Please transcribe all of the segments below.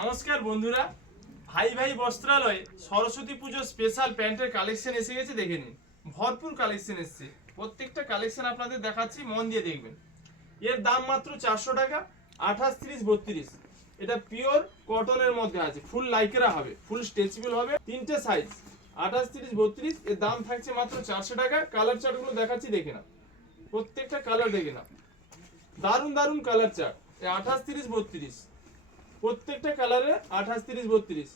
নমস্কার বন্ধুরা, ভাই ভাই বস্ত্রালয়ে সরস্বতী পুজো স্পেশাল প্যান্টের কালেকশন এসে গেছে, দেখে নিন। ভরপুর কালেকশন এসেছে, প্রত্যেকটা কালেকশন আপনাদের দেখাচ্ছি, মন দিয়ে দেখবেন। এর দাম মাত্র 400 টাকা। 28, 30, 32, এটা পিওর কটনের মধ্যে আছে, ফুল লাইকরা হবে, ফুল স্ট্রেচেবল হবে, তিনটে সাইজ 28, 30, 32। এর দাম থাকছে মাত্র 400 টাকা। কালার চার্টগুলো দেখাচ্ছি, দেখে না, প্রত্যেকটা কালার দেখে না, দারুণ দারুণ কালার চার্ট। 28, 30, 32 প্রত্যেকটা কালারে 28, 30, 32,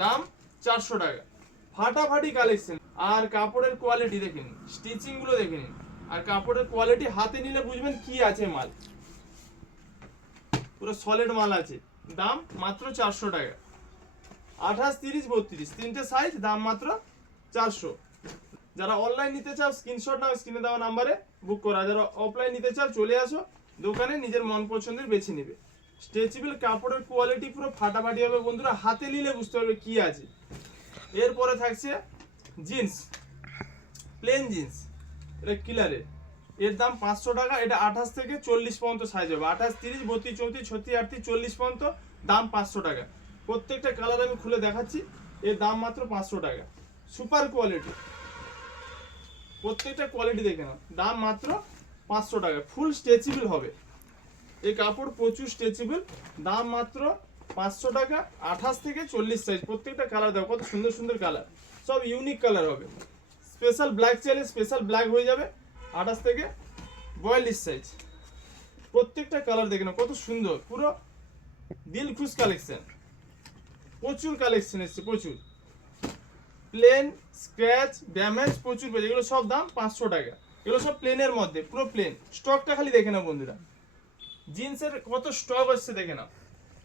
দাম 400 টাকা। ফাটাফাটি কালেকশন। আর কাপড়ের কোয়ালিটি দেখে নিন, স্টিচিং গুলো দেখে নিন, আর কাপড়ের কোয়ালিটি হাতে নিলে বুঝবেন কি আছে মাল, পুরো সলিড মাল আছে। দাম মাত্র 400 টাকা। 28, 30, 32 তিনটে সাইজ, দাম মাত্র 400। যারা অনলাইন নিতে চাও স্ক্রিনশট নাও, স্ক্রিনে দেওয়া নাম্বারে বুক করা। যারা অফলাইন নিতে চাও চলে আসো দোকানে, নিজের মন পছন্দের বেছে নেবে। স্ট্রেচেবল কাপড়ের কোয়ালিটি পুরো ফাটাফাটি হবে বন্ধুরা, হাতে নিলে বুঝতে পারবে কি আছে। এরপরে থাকছে জিন্স, প্লেন জিন্স, এটা কিলারের। এর দাম 500 টাকা। এটা 28 থেকে 40 পর্যন্ত সাইজ হবে, 28, 30, 32, 34, 36, 38, 40 পর্যন্ত, দাম 500 টাকা। প্রত্যেকটা কালার আমি খুলে দেখাচ্ছি, এর দাম মাত্র 500 টাকা। সুপার কোয়ালিটি, প্রত্যেকটা কোয়ালিটি দেখে নাও, দাম মাত্র 500 টাকা। ফুল স্ট্রেচেবল হবে এই কাপড়, প্রচুর স্ট্রেচেবল, দাম মাত্র 500 টাকা। 28 থেকে 40 সাইজ, প্রত্যেকটা কালার দেখো কত সুন্দর সুন্দর কালার, সব ইউনিক কালার হবে। স্পেশাল ব্ল্যাক চাইলে স্পেশাল ব্ল্যাক হয়ে যাবে। 28 থেকে 42 সাইজ, প্রত্যেকটা কালার দেখে নাও কত সুন্দর, পুরো দিল খুশ কালেকশন। প্রচুর কালেকশন এসছে, প্রচুর। প্লেন, স্ক্র্যাচ, ড্যামেজ প্রচুর পেয়েছে, এগুলো সব দাম 500 টাকা। এগুলো সব প্লেনের মধ্যে, পুরো প্লেন। স্টকটা খালি দেখে নাও বন্ধুরা, জিন্সের কত স্টক হচ্ছে দেখে নাও।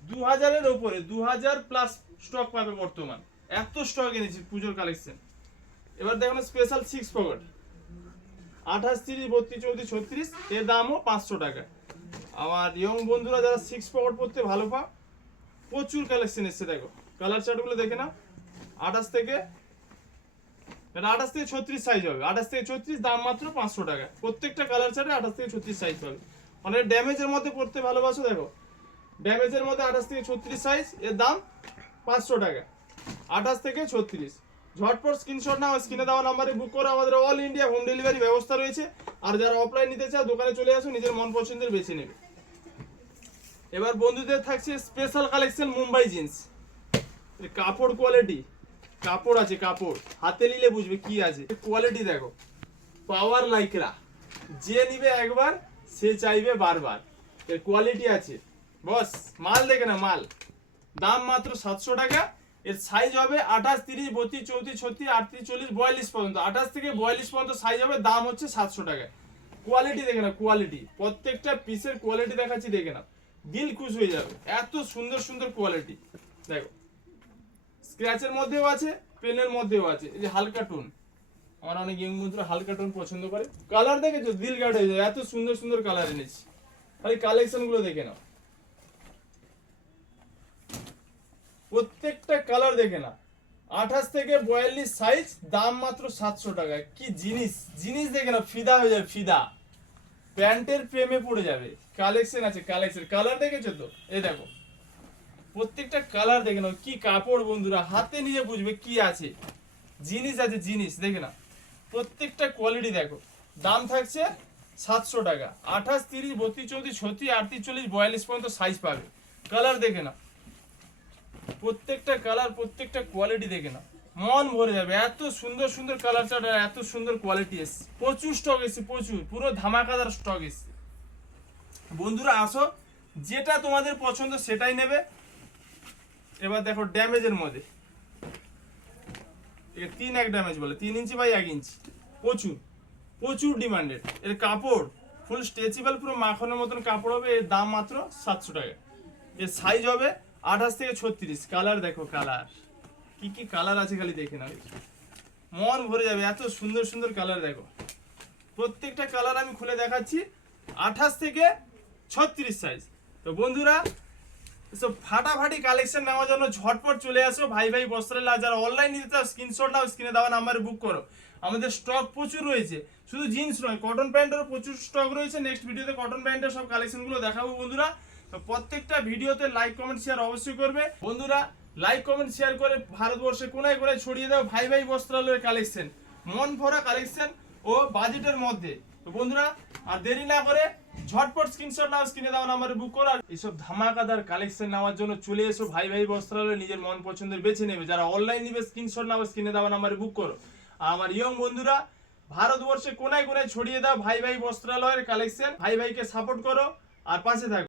2000-এর উপরে, 2000 প্লাস স্টক পাবে বর্তমান, এত স্টক এনেছি পুজোর কালেকশন। এবার দেখো স্পেশাল 6 পকেট, 28, 30, 32, 34, 36, এর দামও 500 টাকা। আমার ইয়ং বন্ধুরা যারা 6 পকেট পরতে ভালো পাও, প্রচুর কালেকশন এসছে, দেখো কালার চার্টগুলো দেখে নাও। 28 থেকে 36 সাইজ হবে, 28 থেকে 36, দাম মাত্র 500 টাকা। প্রত্যেকটা কালার চার্টে 28 থেকে 36 সাইজ পাবে। অনেক ড্যামেজের মধ্যে পড়তে ভালোবাসো, দেখো ড্যামেজের মধ্যে 28 থেকে 36 সাইজ, এর দাম 500 টাকা। 28 থেকে 36, ঝটপট স্ক্রিনশট নাও, স্ক্রিনে দেওয়া নাম্বারে বুক করো। আমাদের অল ইন্ডিয়া হোম ডেলিভারি ব্যবস্থা রয়েছে। আর যারা অফলাইন নিতে চাও দোকানে চলে আসো, নিজের মন পছন্দের বেছে নেবে। এবার বন্ধুদের থাকছে স্পেশাল কালেকশন মুম্বাই জিন্স। কাপড় কোয়ালিটি, কাপড় আছে, কাপড় হাতে নিলে বুঝবে কি আছে। কোয়ালিটি দেখো, পাওয়ার লাইকরা, যে নিবে একবার সে চাইবে বারবার। এর কোয়ালিটি আছে বস, মাল দেখে না মাল। দাম মাত্র 700 টাকা। এর সাইজ হবে 28, 30, 32, 34, 36, 38, 40, 42 পর্যন্ত। 28 থেকে 42 পর্যন্ত সাইজ হবে, দাম হচ্ছে 700 টাকা। কোয়ালিটি দেখে না, কোয়ালিটি, প্রত্যেকটা পিসের কোয়ালিটি দেখাচ্ছি, দেখে না, দিল খুশ হয়ে যাবে, এত সুন্দর সুন্দর কোয়ালিটি। দেখো স্ক্র্যাচের মধ্যেও আছে, পেনের মধ্যেও আছে। এই যে হালকা টোন, আমার অনেক ইয়ং বন্ধুরা হালকা টোন পছন্দ করে। কালার দেখেছো, দিল গার্ড হয়ে যায়, এত সুন্দর সুন্দর কালার এনেছি। খালি কালেকশন গুলো দেখে নাও, প্রত্যেকটা কালার দেখে না। 28 থেকে 42 সাইজ, দাম মাত্র 700 টাকা। কি জিনিস, জিনিস দেখে না, ফিদা হয়ে যাবে, ফিদা, প্যান্টের প্রেমে পড়ে যাবে। কালেকশন আছে, কালেকশন। কালার দেখেছো তো, এই দেখো প্রত্যেকটা কালার দেখে নাও, কি কাপড় বন্ধুরা, হাতে নিয়ে বুঝবে কি আছে, জিনিস আছে, জিনিস দেখে না। প্রত্যেকটা কোয়ালিটি দেখো, দাম থাকছে 700 টাকা। 28, 30, 32, 34, 36, 38, 40, 42 পর্যন্ত সাইজ পাবে। কালার দেখে না, প্রত্যেকটা কালার, প্রত্যেকটা কোয়ালিটি দেখে না, মন ভরে যাবে। এত সুন্দর সুন্দর কালার চার্ট, এত সুন্দর কোয়ালিটি এসছে, প্রচুর স্টক এসছে, প্রচুর, পুরো ধামাকাদার স্টক এসছে। বন্ধুরা আসো, যেটা তোমাদের পছন্দ সেটাই নেবে। এবার দেখো ড্যামেজের মধ্যে, 3-1 ড্যামেজ বলে, 3 ইঞ্চি বাই 1 ইঞ্চি, প্রচুর প্রচুর ডিমান্ডেড। এর কাপড় ফুল স্ট্রেচেবল, পুরো মাখনের মতন কাপড় হবে। এর দাম মাত্র 700 টাকা। এর সাইজ হবে 28 থেকে 36। কালার দেখো, কালার কি কি কালার আছে খালি দেখে নাও, মন ভরে যাবে, এত সুন্দর সুন্দর কালার দেখো। প্রত্যেকটা কালার আমি খুলে দেখাচ্ছি। 28 থেকে 36 সাইজ। তো বন্ধুরা সব ফাটাফাটি কালেকশন নেওয়ার জন্য ঝটপট চলে আসো ভাই ভাই বস্ত্রালয়। যারা অনলাইন নিতে চাও স্ক্রিনশট নাও, স্ক্রিনে দেওয়া নাম্বারে বুক করো। আমাদের স্টক প্রচুর রয়েছে, শুধু জিন্স নয়, কটন প্যান্টেরও প্রচুর স্টক রয়েছে। নেক্সট ভিডিওতে কটন প্যান্টের সব কালেকশনগুলো দেখাবো বন্ধুরা। তো প্রত্যেকটা ভিডিওতে লাইক কমেন্ট শেয়ার অবশ্যই করবে বন্ধুরা। লাইক কমেন্ট শেয়ার করে ভারতবর্ষে কোনায় কোনায় ছড়িয়ে দাও ভাই ভাই বস্ত্রালয়ের কালেকশন, মন ভরা কালেকশন ও বাজেটের মধ্যে। তো বন্ধুরা আর দেরি না করে ঝটপট স্ক্রিনশট নাও, স্ক্রিনে দেওয়া নাম্বারে বুক করো। আর এইসব ধামাকাদার কালেকশন নেওয়ার জন্য চলে এসো ভাই ভাই বস্ত্রালয়, নিজের মন পছন্দের বেছে নেবে। যারা অনলাইন নিবে স্ক্রিনশট নাও, স্ক্রিনে দেওয়া নাম্বারে বুক করো। আর আমার ইয়ং বন্ধুরা ভারতবর্ষে কোনায় কোনায় ছড়িয়ে দাও ভাই ভাই বস্ত্রালয়ের কালেকশন। ভাই ভাইকে সাপোর্ট করো আর পাশে থাকো।